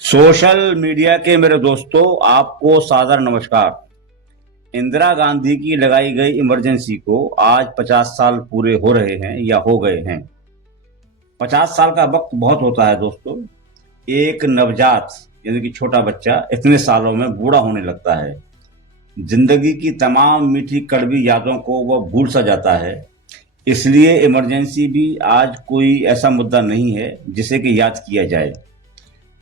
Social media के मेरे दोस्तों, आपको सादर नमस्कार। इंदिरा गांधी की लगाई गई इमरजेंसी को आज 50 साल पूरे हो रहे हैं या हो गए हैं। 50 साल का वक्त बहुत होता है दोस्तों। एक नवजात यानी कि छोटा बच्चा इतने सालों में बूढ़ा होने लगता है। जिंदगी की तमाम मीठी कड़वी यादों को वह भूल सा जाता है। इसलिए इमरजेंसी भी आज कोई ऐसा मुद्दा नहीं है जिसे कि याद किया जाए,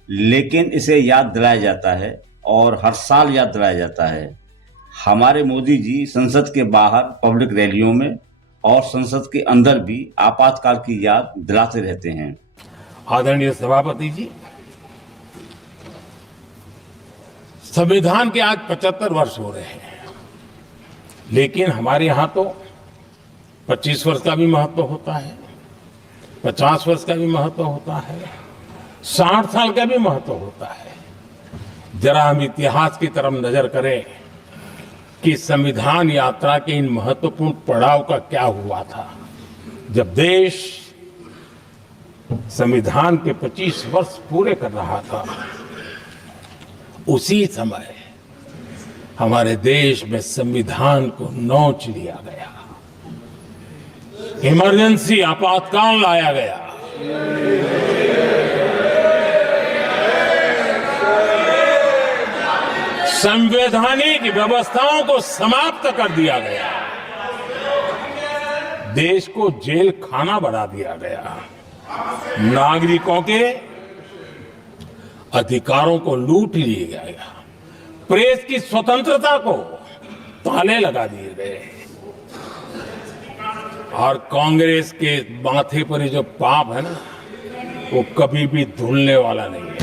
लेकिन इसे याद दिलाया जाता है और हर साल याद दिलाया जाता है। हमारे मोदी जी संसद के बाहर पब्लिक रैलियों में और संसद के अंदर भी आपातकाल की याद दिलाते रहते हैं। आदरणीय सभापति जी, संविधान के आज 75 वर्ष हो रहे हैं, लेकिन हमारे यहाँ तो 25 वर्ष का भी महत्व होता है, 50 वर्ष का भी महत्व होता है, 60 साल का भी महत्व होता है। जरा हम इतिहास की तरफ नजर करें कि संविधान यात्रा के इन महत्वपूर्ण पड़ाव का क्या हुआ था। जब देश संविधान के 25 वर्ष पूरे कर रहा था, उसी समय हमारे देश में संविधान को नोच लिया गया, इमरजेंसी आपातकाल लाया गया। संवैधानिक व्यवस्थाओं को समाप्त कर दिया गया, देश को जेल खाना बना दिया गया, नागरिकों के अधिकारों को लूट लिया गया, प्रेस की स्वतंत्रता को ताले लगा दिए गए, और कांग्रेस के माथे पर ये जो पाप है ना, वो कभी भी धुलने वाला नहीं है,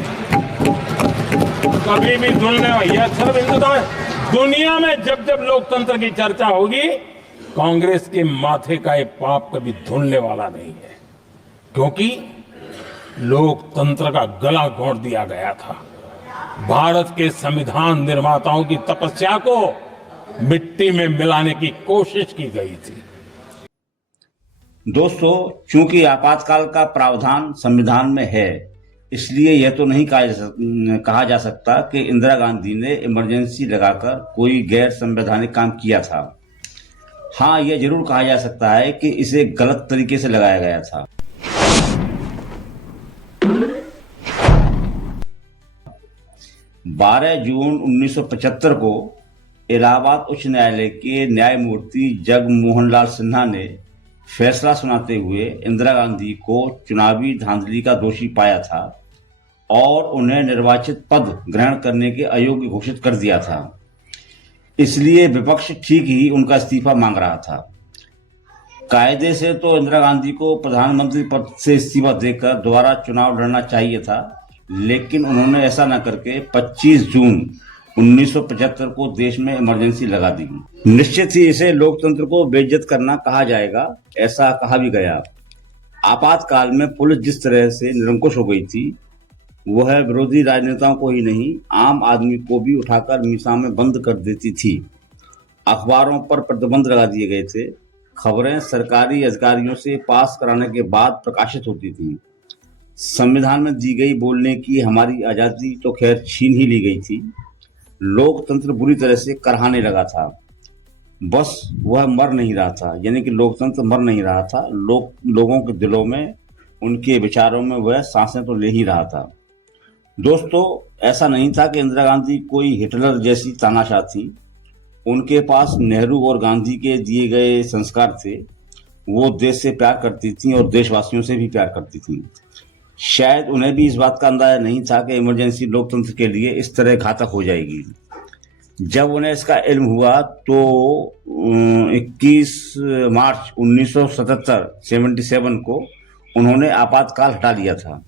कभी भी धुलने वाला। यह सब हिंदुस्तान दुनिया में जब जब लोकतंत्र की चर्चा होगी, कांग्रेस के माथे का ये पाप कभी धुलने वाला नहीं है, क्योंकि लोकतंत्र का गला घोंट दिया गया था। भारत के संविधान निर्माताओं की तपस्या को मिट्टी में मिलाने की कोशिश की गई थी। दोस्तों, चूंकि आपातकाल का प्रावधान संविधान में है, इसलिए यह तो नहीं कहा जा सकता कि इंदिरा गांधी ने इमरजेंसी लगाकर कोई गैर संवैधानिक काम किया था। हाँ, यह जरूर कहा जा सकता है कि इसे गलत तरीके से लगाया गया था। बारह जून 1975 को इलाहाबाद उच्च न्यायालय के न्यायमूर्ति जगमोहन लाल सिन्हा ने फैसला सुनाते हुए इंदिरा गांधी को चुनावी धांधली का दोषी पाया था और उन्हें निर्वाचित पद ग्रहण करने के अयोग्य घोषित कर दिया था। इसलिए विपक्ष ठीक ही उनका इस्तीफा मांग रहा था। कायदे से तो इंदिरा गांधी को प्रधानमंत्री पद से इस्तीफा देकर दोबारा चुनाव लड़ना चाहिए था, लेकिन उन्होंने ऐसा न करके 25 जून 1975 को देश में इमरजेंसी लगा दी। निश्चित ही इसे लोकतंत्र को बेइज्जत करना कहा जाएगा, ऐसा कहा भी गया। आपातकाल में पुलिस जिस तरह से निरंकुश हो गई थी, वह विरोधी राजनेताओं को ही नहीं, आम आदमी को भी उठाकर मीसा में बंद कर देती थी। अखबारों पर प्रतिबंध लगा दिए गए थे। खबरें सरकारी अधिकारियों से पास कराने के बाद प्रकाशित होती थी। संविधान में दी गई बोलने की हमारी आजादी तो खैर छीन ही ली गई थी। लोकतंत्र बुरी तरह से करहाने लगा था। बस वह मर नहीं रहा था, यानी कि लोकतंत्र मर नहीं रहा था। लोगों के दिलों में, उनके विचारों में वह सांसें तो ले ही रहा था। दोस्तों, ऐसा नहीं था कि इंदिरा गांधी कोई हिटलर जैसी तानाशाह थी। उनके पास नेहरू और गांधी के दिए गए संस्कार थे। वो देश से प्यार करती थी और देशवासियों से भी प्यार करती थी। शायद उन्हें भी इस बात का अंदाजा नहीं था कि इमरजेंसी लोकतंत्र के लिए इस तरह घातक हो जाएगी। जब उन्हें इसका इल्म हुआ तो 21 मार्च 1977 को उन्होंने आपातकाल हटा लिया था।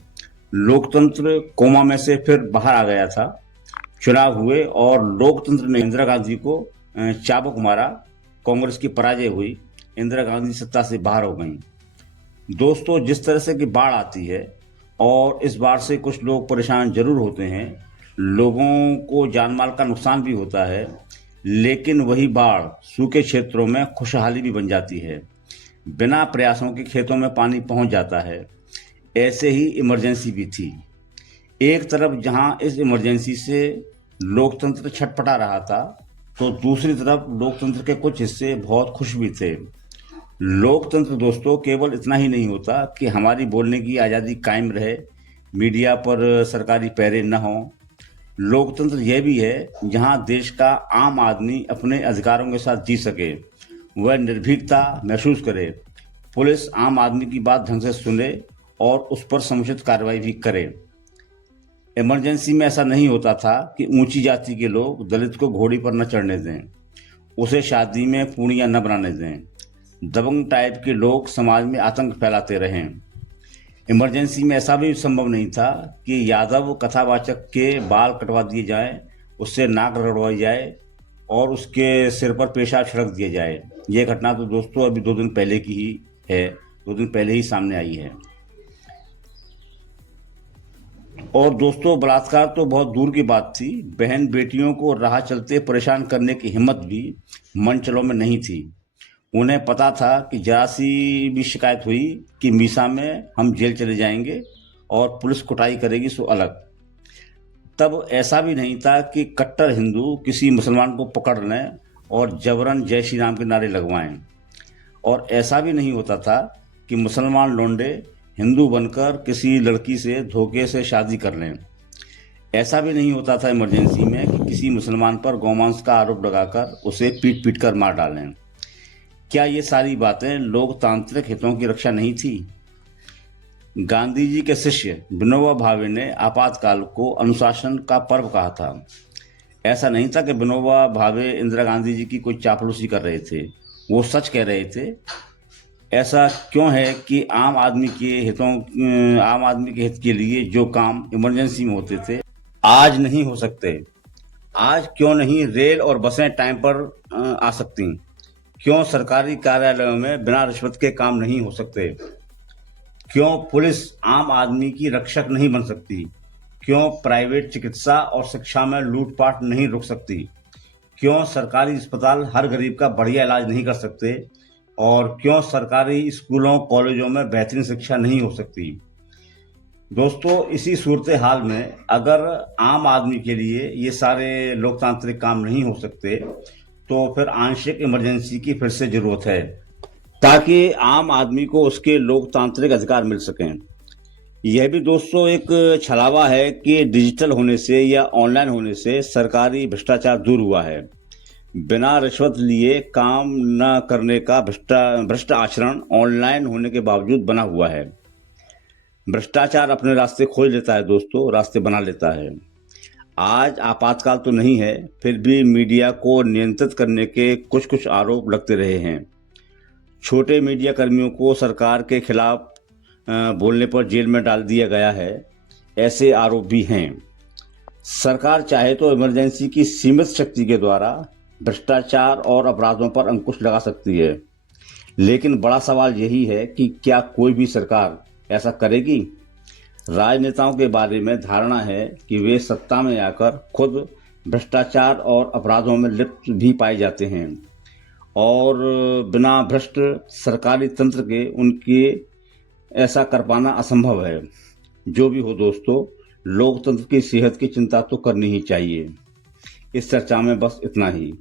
लोकतंत्र कोमा में से फिर बाहर आ गया था। चुनाव हुए और लोकतंत्र ने इंदिरा गांधी को चाबुक मारा। कांग्रेस की पराजय हुई, इंदिरा गांधी सत्ता से बाहर हो गई। दोस्तों, जिस तरह से कि बाढ़ आती है और इस बाढ़ से कुछ लोग परेशान जरूर होते हैं, लोगों को जानमाल का नुकसान भी होता है, लेकिन वही बाढ़ सूखे क्षेत्रों में खुशहाली भी बन जाती है। बिना प्रयासों के खेतों में पानी पहुंच जाता है। ऐसे ही इमरजेंसी भी थी। एक तरफ जहां इस इमरजेंसी से लोकतंत्र छटपटा रहा था, तो दूसरी तरफ लोकतंत्र के कुछ हिस्से बहुत खुश भी थे। लोकतंत्र दोस्तों केवल इतना ही नहीं होता कि हमारी बोलने की आज़ादी कायम रहे, मीडिया पर सरकारी पहरे न हों। लोकतंत्र यह भी है जहां देश का आम आदमी अपने अधिकारों के साथ जी सके, वह निर्भीकता महसूस करे, पुलिस आम आदमी की बात ढंग से सुने और उस पर समुचित कार्रवाई भी करे। इमरजेंसी में ऐसा नहीं होता था कि ऊंची जाति के लोग दलित को घोड़ी पर न चढ़ने दें, उसे शादी में पूड़ियाँ न बनाने दें, दबंग टाइप के लोग समाज में आतंक फैलाते रहें। इमरजेंसी में ऐसा भी संभव नहीं था कि यादव कथावाचक के बाल कटवा दिए जाएं, उससे नाक रगड़वाई जाए और उसके सिर पर पेशाब छिड़क दिया जाए। ये घटना तो दोस्तों अभी 2 दिन पहले की ही है, 2 दिन पहले ही सामने आई है। और दोस्तों बलात्कार तो बहुत दूर की बात थी, बहन बेटियों को राह चलते परेशान करने की हिम्मत भी मनचलों में नहीं थी। उन्हें पता था कि जरा सी भी शिकायत हुई कि मीसा में हम जेल चले जाएंगे और पुलिस कुटाई करेगी सो अलग। तब ऐसा भी नहीं था कि कट्टर हिंदू किसी मुसलमान को पकड़ लें और जबरन जय श्री राम के नारे लगवाएं। और ऐसा भी नहीं होता था कि मुसलमान लौंडे हिंदू बनकर किसी लड़की से धोखे से शादी कर लें। ऐसा भी नहीं होता था इमरजेंसी में कि किसी मुसलमान पर गौमांस का आरोप लगाकर उसे पीट पीट कर मार डालें। क्या ये सारी बातें लोकतांत्रिक हितों की रक्षा नहीं थी? गांधी जी के शिष्य विनोबा भावे ने आपातकाल को अनुशासन का पर्व कहा था। ऐसा नहीं था कि विनोबा भावे इंदिरा गांधी जी की कोई चापलूसी कर रहे थे, वो सच कह रहे थे। ऐसा क्यों है कि आम आदमी के हित के लिए जो काम इमरजेंसी में होते थे आज नहीं हो सकते? आज क्यों नहीं रेल और बसें टाइम पर आ सकती? क्यों सरकारी कार्यालयों में बिना रिश्वत के काम नहीं हो सकते? क्यों पुलिस आम आदमी की रक्षक नहीं बन सकती? क्यों प्राइवेट चिकित्सा और शिक्षा में लूटपाट नहीं रुक सकती? क्यों सरकारी अस्पताल हर गरीब का बढ़िया इलाज नहीं कर सकते? और क्यों सरकारी स्कूलों कॉलेजों में बेहतरीन शिक्षा नहीं हो सकती? दोस्तों इसी सूरत हाल में अगर आम आदमी के लिए ये सारे लोकतांत्रिक काम नहीं हो सकते, तो फिर आंशिक इमरजेंसी की फिर से जरूरत है, ताकि आम आदमी को उसके लोकतांत्रिक अधिकार मिल सकें। यह भी दोस्तों एक छलावा है कि डिजिटल होने से या ऑनलाइन होने से सरकारी भ्रष्टाचार दूर हुआ है। बिना रिश्वत लिए काम न करने का भ्रष्ट आचरण ऑनलाइन होने के बावजूद बना हुआ है। भ्रष्टाचार अपने रास्ते खोज लेता है दोस्तों, रास्ते बना लेता है। आज आपातकाल तो नहीं है, फिर भी मीडिया को नियंत्रित करने के कुछ कुछ आरोप लगते रहे हैं। छोटे मीडिया कर्मियों को सरकार के खिलाफ बोलने पर जेल में डाल दिया गया है, ऐसे आरोप भी हैं। सरकार चाहे तो इमरजेंसी की सीमित शक्ति के द्वारा भ्रष्टाचार और अपराधों पर अंकुश लगा सकती है, लेकिन बड़ा सवाल यही है कि क्या कोई भी सरकार ऐसा करेगी? राजनेताओं के बारे में धारणा है कि वे सत्ता में आकर खुद भ्रष्टाचार और अपराधों में लिप्त भी पाए जाते हैं और बिना भ्रष्ट सरकारी तंत्र के उनके ऐसा कर पाना असंभव है। जो भी हो दोस्तों, लोकतंत्र की सेहत की चिंता तो करनी ही चाहिए। इस चर्चा में बस इतना ही।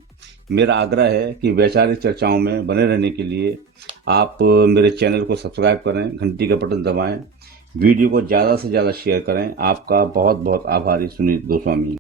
मेरा आग्रह है कि वैचारिक चर्चाओं में बने रहने के लिए आप मेरे चैनल को सब्सक्राइब करें, घंटी का बटन दबाएं, वीडियो को ज़्यादा से ज़्यादा शेयर करें। आपका बहुत बहुत आभारी सुनील गोस्वामी।